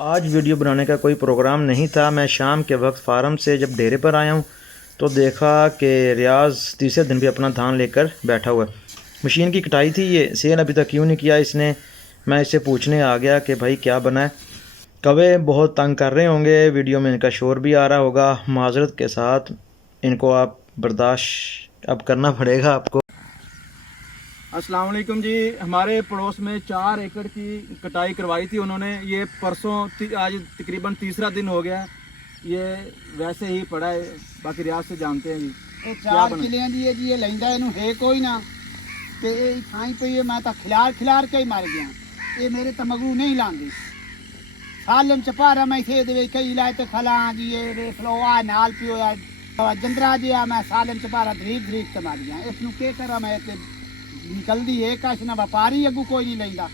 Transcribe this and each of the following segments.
आज वीडियो बनाने का कोई प्रोग्राम नहीं था। मैं शाम के वक्त फार्म से जब डेरे पर आया हूँ तो देखा कि रियाज तीसरे दिन भी अपना धान लेकर बैठा हुआ है। मशीन की कटाई थी, ये सेल अभी तक क्यों नहीं किया इसने। मैं इससे पूछने आ गया कि भाई क्या बना है। कौवे बहुत तंग कर रहे होंगे, वीडियो में इनका शोर भी आ रहा होगा। माजरत के साथ इनको आप बर्दाश्त अब करना पड़ेगा आपको। अस्सलाम वालेकुम जी। हमारे पड़ोस में 4 एकड़ की कटाई करवाई थी उन्होंने। ये परसों आज तकरीबन तीसरा दिन हो गया। ये वैसे ही पड़ा है, बाकी रियाज से जानते हैं जी। ਇਹ 4 ਕਿੱਲਿਆਂ ਦੀ ਹੈ ਜੀ। ਇਹ ਲੈਂਦਾ ਇਹਨੂੰ ਹੈ ਕੋਈ ਨਾ ਤੇ ਇਹ ਥਾਂ ਪਈ ਹੈ। ਮੈਂ ਤਾਂ ਖਿਲਾਰ ਕੇ ਹੀ ਮਰ ਗਿਆ। ਇਹ ਮੇਰੇ ਤਾਂ ਮਗਰੂ ਨਹੀਂ ਲਾਂਦੀ। ਸਾਲਮ ਚ ਪਾਰਾ ਮੈਂ ਇਥੇ ਦੇ ਵਿੱਚ ਕਈ ਲਾਇ ਤੇ ਖਲਾਂ ਜੀ। ਇਹ ਵੇਖ ਲੋ ਆ ਨਾਲ ਪਿਓ ਆ ਜੰਦਰਾ ਜਿਹਾ। ਮੈਂ ਸਾਲਮ ਚ ਪਾਰਾ ਧਰੀਕ ਤੇ ਮਰ ਗਿਆ। ਇਸ ਨੂੰ ਕੀ ਕਰਾਂ ਮੈਂ ਤੇ निकलती है कश ना व्यापारी अगू कोई नहीं लेंदा।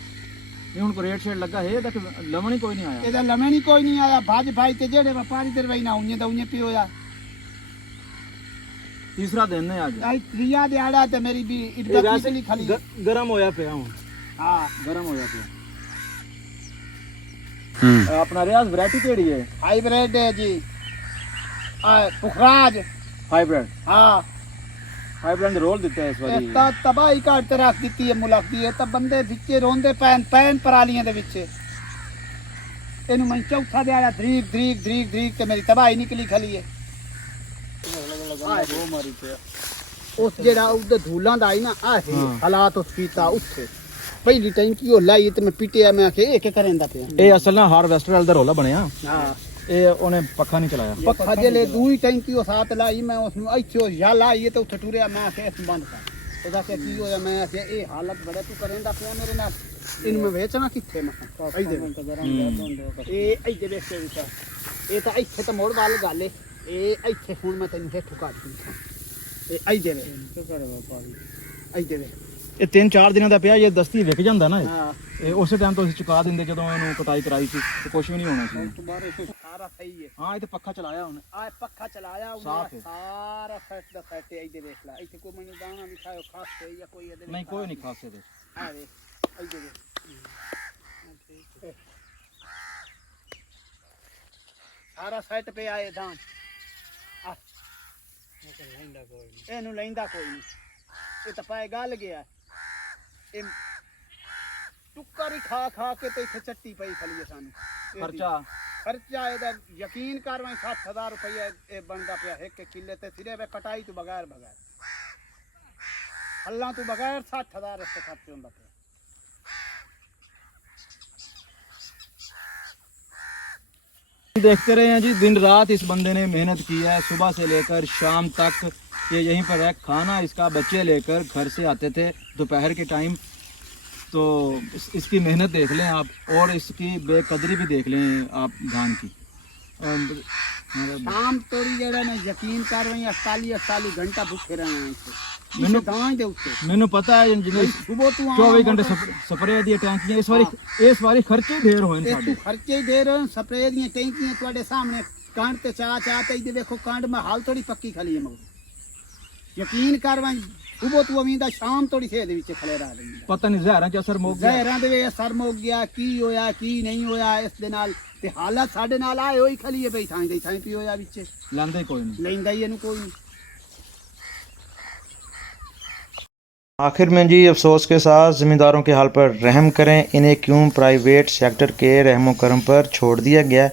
ये उनको रेट शेट लगा है तक लमणी कोई नहीं आया। ਇਹਦਾ ਲਮਣੀ ਕੋਈ ਨਹੀਂ ਆਇਆ। ਭੱਜ ਭਾਈ ਤੇ ਜਿਹੜੇ ਵਪਾਰੀ ਤੇ ਰਵਈ ਨਾ ਉਹਨੇ ਤਾਂ ਉਹਨੇ ਪਿਓ ਆ। तीसरा दिन है आज। ਆਈ ਤਰੀਆ ਦਿਹਾੜਾ ਤੇ ਮੇਰੀ ਵੀ ਇੱਜ਼ਤ ਨਿਕਲੀ ਖਾਲੀ। गरम होया पे हूं। हां गरम होया पे। अपना रियाज वैरायटी केड़ी है? हाइब्रिड है जी। पुखराज हाइब्रिड। हां हाइब्रिड रोल देता है इस ਇਹ वाली। ਤਾਂ ਤਬਾਹੀ ਘਾਟ ਤੇ ਰੱਖ ਦਿੱਤੀ ਹੈ ਮੁਲਕ ਦੀ। ਇਹ ਤਾਂ ਬੰਦੇ ਵਿੱਚੇ ਰੋਂਦੇ ਪੈਨ ਪਰਾਲੀਆਂ ਦੇ ਵਿੱਚ। ਇਹਨੂੰ ਮੈਂ ਚੌਥਾ ਦਿਹਾੜਾ ਧਰੀਕ ਤੇ ਮੇਰੀ ਤਬਾਹੀ ਨਿਕਲੀ ਖਲੀ ਹੈ। वो मारी पे। ਉਸ ਜਿਹੜਾ ਉਹਦੇ ਧੂਲਾਂ ਦਾ ਆਈ ਨਾ ਆ ਹਾਲਾਤ ਉਸ ਕੀਤਾ ਉੱਥੇ ਪਹਿਲੀ ਟੈਂਕੀ ਉਹ ਲਾਈ ਤੇ ਮੈਂ ਪਿੱਟਿਆ। ਮੈਂ ਆਖਿਆ ਇਹ ਕੀ ਕਰੇਂਦਾ ਪਿਆ। ਇਹ ਅਸਲ ਨਾਲ ਹਾਰਵੈਸਟਰ ਵਾਲਾ ਦਾ ਰੋਲਾ ਬਣਿਆ। ਹਾਂ ਇਹ ਉਹਨੇ ਪੱਖਾ ਨਹੀਂ ਚਲਾਇਆ। ਪੱਖਾ ਜਿਹੜੇ ਦੂਈ ਟੈਂਕੀ ਉਹ ਸਾਥ ਲਾਈ। ਮੈਂ ਉਸ ਨੂੰ ਇੱਥੇ ਜਾ ਲਾਈ ਤੇ ਉੱਥੇ ਟੁਰਿਆ। ਮੈਂ ਆਖਿਆ ਇਸ ਨੂੰ ਬੰਦ ਕਰ। ਉਹਦਾ ਕਿ ਕੀ ਹੋਇਆ। ਮੈਂ ਆਖਿਆ ਇਹ ਹਾਲਤ ਬੜਾ ਤੂੰ ਕਰੇਂਦਾ ਪਿਆ ਮੇਰੇ ਨਾਲ। ਇਹਨੂੰ ਮੈਂ ਵੇਚਣਾ ਕਿੱਥੇ। ਮੈਂ ਇਹ ਇੱਥੇ ਵੇਖ ਕੇ ਵਿਚਾ ਇਹ ਤਾਂ ਇੱਥੇ ਤਾਂ ਮੋੜ ਵੱਲ ਗੱਲ ਏ। ਇਹ ਇੱਥੇ ਹੁਣ ਮੈਂ ਤੈਨੂੰ ਹੇਠੋਂ ਕੱਢ ਦਿੰਦਾ। ਇਹ ਇੱਥੇ ਵੇ ਇੱਥੇ ਵੇ ਇਹ 3-4 ਦਿਨਾਂ ਦਾ ਪਿਆ। ਇਹ ਦਸਤੀ ਵਿਕ ਜਾਂਦਾ ਨਾ। ਹਾਂ ਇਹ ਉਸੇ ਟਾਈਮ ਤੋਂ ਅਸੀਂ ਚੁਕਾ ਦਿੰਦੇ ਜਦੋਂ ਇਹਨੂੰ ਕਟਾਈ ਕਰਾਈ ਸੀ ਤੇ ਕੁਝ ਵੀ ਨਹੀਂ ਹੋਣਾ ਸੀ। ਦੁਬਾਰੇ ਸਾਰਾ ਸਹੀ ਹੈ। ਹਾਂ ਇਹ ਤੇ ਪੱਖਾ ਚਲਾਇਆ ਉਹਨੇ। ਆ ਪੱਖਾ ਚਲਾਇਆ ਸਾਫ਼ ਉਹਨੇ। ਹੈ। ਸਾਰਾ ਫੈਟ ਦਾ ਫੈਟ ਇੱਥੇ ਵੇਖ ਲੈ। ਇੱਥੇ ਕੋਈ ਮੈਨੂੰ ਦਾਣਾ ਵੀ ਖਾਓ ਖਾਸ ਤੇ ਜਾਂ ਕੋਈ ਇਹਦੇ ਨਹੀਂ ਕੋਈ ਨਹੀਂ ਖਾਸੇ ਦੇ। ਆ ਵੇ ਇੱਥੇ ਵੇ ਸਾਰਾ ਸੈਟ ਪਿਆ ਆਏ ਦਾਣ। ਆ ਇਹਨੂੰ ਲੈਂਦਾ ਕੋਈ ਨਹੀਂ। ਇਹ ਤਾਂ ਪਾਏ ਗੱਲ ਗਿਆ। ਇਹ ਟੁੱਕਰ ਹੀ ਖਾ ਕੇ ਤੇ ਇੱਥੇ ਚੱਟੀ ਪਈ ਖਲੀ ਹੈ ਸਾਨੂੰ। ਖਰਚਾ ਇਹਦਾ ਯਕੀਨ ਕਰ ਮੈਂ 60,000 ਰੁਪਇਆ ਇਹ ਬਣਦਾ ਪਿਆ ਇੱਕ ਕਿੱਲੇ ਤੇ। ਸਿਰੇ ਵੇ ਕਟਾਈ ਤੋਂ ਬਗੈਰ ਹੱਲਾਂ ਤੋਂ ਬਗੈਰ 60,000 ਇਸ ਤੇ ਖਰਚ ਹੁੰਦਾ ਪਿਆ। देखते रहे हैं जी, दिन रात इस बंदे ने मेहनत की है। सुबह से लेकर शाम तक ये यहीं पर है। खाना इसका बच्चे लेकर घर से आते थे दोपहर के टाइम। तो इसकी मेहनत देख लें आप और इसकी बेकदरी भी देख लें आप धान की। शाम तोड़ी जेड़ा ने यकीन कर रही 48 घंटा भूखे रहे हैं इसे दान दे उत्ते। मैंने पता है जिन्हें सुबह तू 24 घंटे स्प्रे दी टैंकियां इस बारी खर्चे ढेर होए ने तू खर्चे ही दे रहे। स्प्रे दी टैंकियां ਤੁਹਾਡੇ ਸਾਹਮਣੇ ਕਾਂਡ ਤੇ ਚਾਹ ਤੇ ਇਹਦੇ ਦੇਖੋ ਕਾਂਡ ਮੈਂ ਹਾਲ ਥੋੜੀ ਪੱਕੀ ਖਲੀ ਹੈ। ਮਗਰ ਯਕੀਨ ਕਰ ਮੈਂ ਸੁਬਹ ਤੂੰ ਅਮੀਂਦਾ ਸ਼ਾਮ ਥੋੜੀ ਸੇ ਦੇ ਵਿੱਚ ਖਲੇ ਰਹਾ ਰਹੀ। ਪਤਾ ਨਹੀਂ ਜ਼ਹਿਰਾਂ ਚ ਅਸਰ ਮੁੱਕ ਗਿਆ। ਜ਼ਹਿਰਾਂ ਦੇ ਵਿੱਚ ਅਸਰ ਮੁੱਕ ਗਿਆ। ਕੀ ਹੋਇਆ ਕੀ ਨਹੀਂ ਹੋਇਆ ਇਸ ਦੇ ਨਾਲ ਤੇ ਹਾਲਤ ਸਾਡੇ ਨਾਲ ਆਏ ਹੋਈ ਖਲੀ ਹੈ ਬਈ। ਥਾਂ ਪੀ ਹੋਇਆ ਵਿੱਚ ਲੈਂਦਾ ਹੀ ਕੋਈ ਨਹੀਂ। ਲੈਂਦਾ ਹੀ ਇਹਨੂੰ ਕੋਈ ਨਹੀਂ। आखिर में जी अफसोस के साथ ज़मींदारों के हाल पर रहम करें। इन्हें क्यों प्राइवेट सेक्टर के रहमो करम पर छोड़ दिया गया।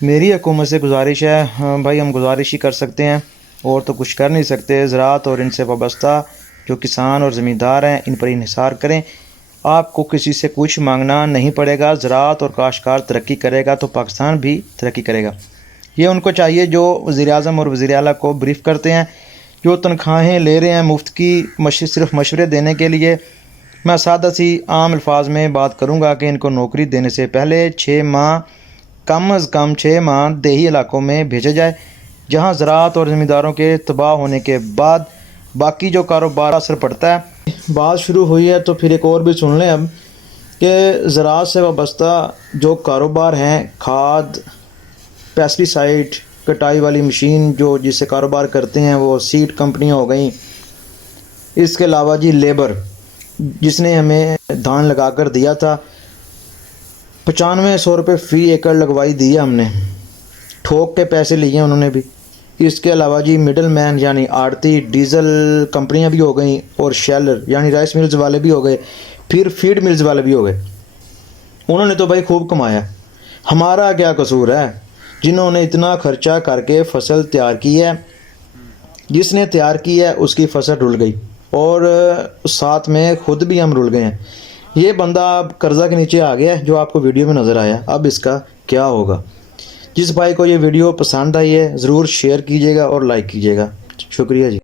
मेरी हुकूमत से गुजारिश है। हाँ भाई हम गुजारिश ही कर सकते हैं और तो कुछ कर नहीं सकते। ज़राअत और इनसे वाबस्ता जो किसान और ज़मींदार हैं इन पर इन्हिसार करें। आपको किसी से कुछ मांगना नहीं पड़ेगा। ज़राअत और काश्तकार तरक्की करेगा तो पाकिस्तान भी तरक्की करेगा। ये उनको चाहिए जो वज़ीर-ए-आज़म और वज़ीर आला को ब्रीफ़ करते हैं, जो तनख्वाहें ले रहे हैं मुफ्त की सिर्फ मशवरे देने के लिए। मैं सादा सी आम अल्फाज में बात करूँगा कि इनको नौकरी देने से पहले 6 माह कम अज़ कम 6 माह देही इलाकों में भेजा जाए जहाँ ज़राअत और ज़मींदारों के तबाह होने के बाद बाकी जो कारोबार असर पड़ता है। बात शुरू हुई है तो फिर एक और भी सुन लें अब कि ज़राअत से वाबस्ता जो कारोबार हैं, खाद, पेस्टिसाइड, कटाई वाली मशीन जो जिससे कारोबार करते हैं वो सीड कंपनियां हो गई। इसके अलावा जी लेबर जिसने हमें धान लगा कर दिया था, 9500 रुपये फ़ी एकड़ लगवाई दी है हमने, ठोक के पैसे लिए हैं उन्होंने भी। इसके अलावा जी मिडल मैन यानी आड़ती, डीज़ल कंपनियां भी हो गई और शेलर यानी राइस मिल्स वाले भी हो गए, फिर फीड मिल्स वाले भी हो गए। उन्होंने तो भाई खूब कमाया, हमारा क्या कसूर है जिन्होंने इतना खर्चा करके फसल तैयार की है। जिसने तैयार की है उसकी फसल रुल गई और साथ में खुद भी हम रुल गए हैं। ये बंदा अब कर्ज़ा के नीचे आ गया है जो आपको वीडियो में नज़र आया। अब इसका क्या होगा? जिस भाई को ये वीडियो पसंद आई है ज़रूर शेयर कीजिएगा और लाइक कीजिएगा। शुक्रिया जी।